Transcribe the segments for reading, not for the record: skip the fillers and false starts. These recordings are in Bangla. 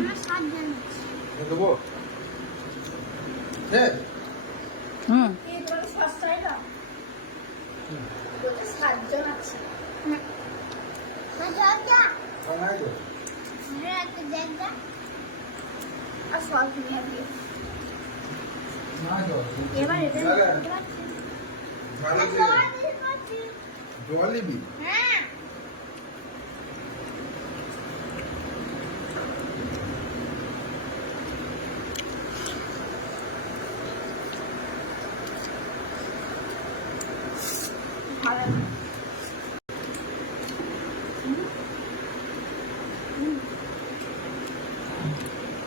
আমরা 7 জন দেবো হ্যাঁ এই তোর সস্তায় না ওটা 7 জন আছে মজা যা বানাই দো মেরে হাতে দেখ যা আর সব নিয়ে দিয়ে না দো এবার এটা ভালো জল নিবি হ্যাঁ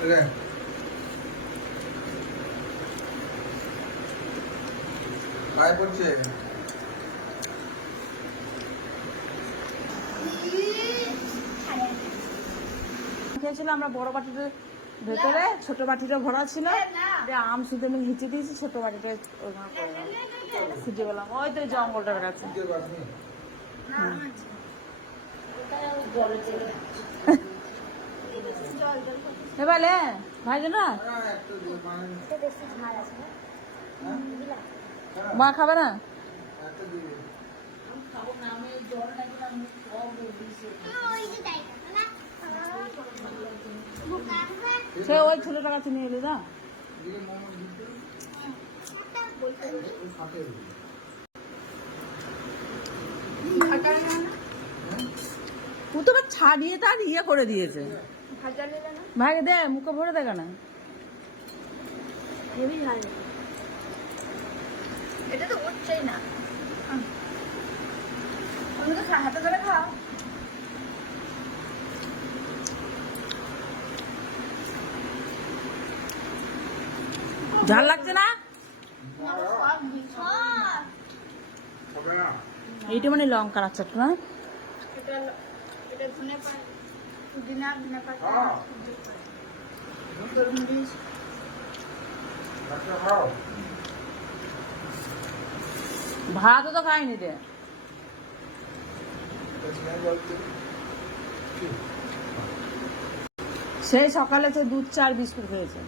রে काय করছে খেয়েছিল আমরা বড় বাটিতে ভেতরে ছোট বাটিটা ভরা ছিল যে আম শুধু আমি হিচে দিয়েছি ছোট বাটিটা ওইখানে করে খুঁজে পেলাম ওই তো জঙ্গলটা বেড়াচ্ছে এবারে ভাই না মা খাবে না সে ওই ছোটটা কাছে নিয়ে এলি না ও তো ছাড়িয়ে তার ইয়ে করে দিয়েছে ভাইকে দে মুখে ভরে দেখা না হেভি ভালো এটা তো উঠছেই না আমি তো হাতে ধরে খাও ঝাল লাগছে না হবে না এইটা মানে লঙ্কার আচারটা না এটা এটা ধনে পাতা পুদিনা ধনে পাতা হ্যাঁ। গোলমরিচ একটা খাও ভাতও তো খাইনি রে সেই সকালে তো দুধ চা আর বিস্কুট খেয়েছে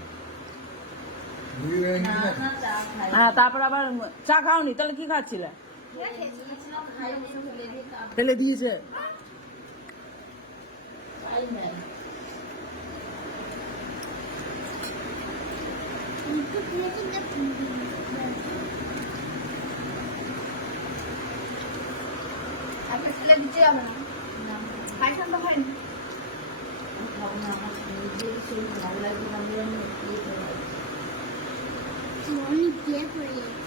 হ্যাঁ তারপর আবার চা খাওনি তাহলে কি খাচ্ছিলে ফেলে দিয়েছে আপনি ফেলে দিতে যাবে না খাইছেন তো খাইনি অনেক দিয়ে পড়ে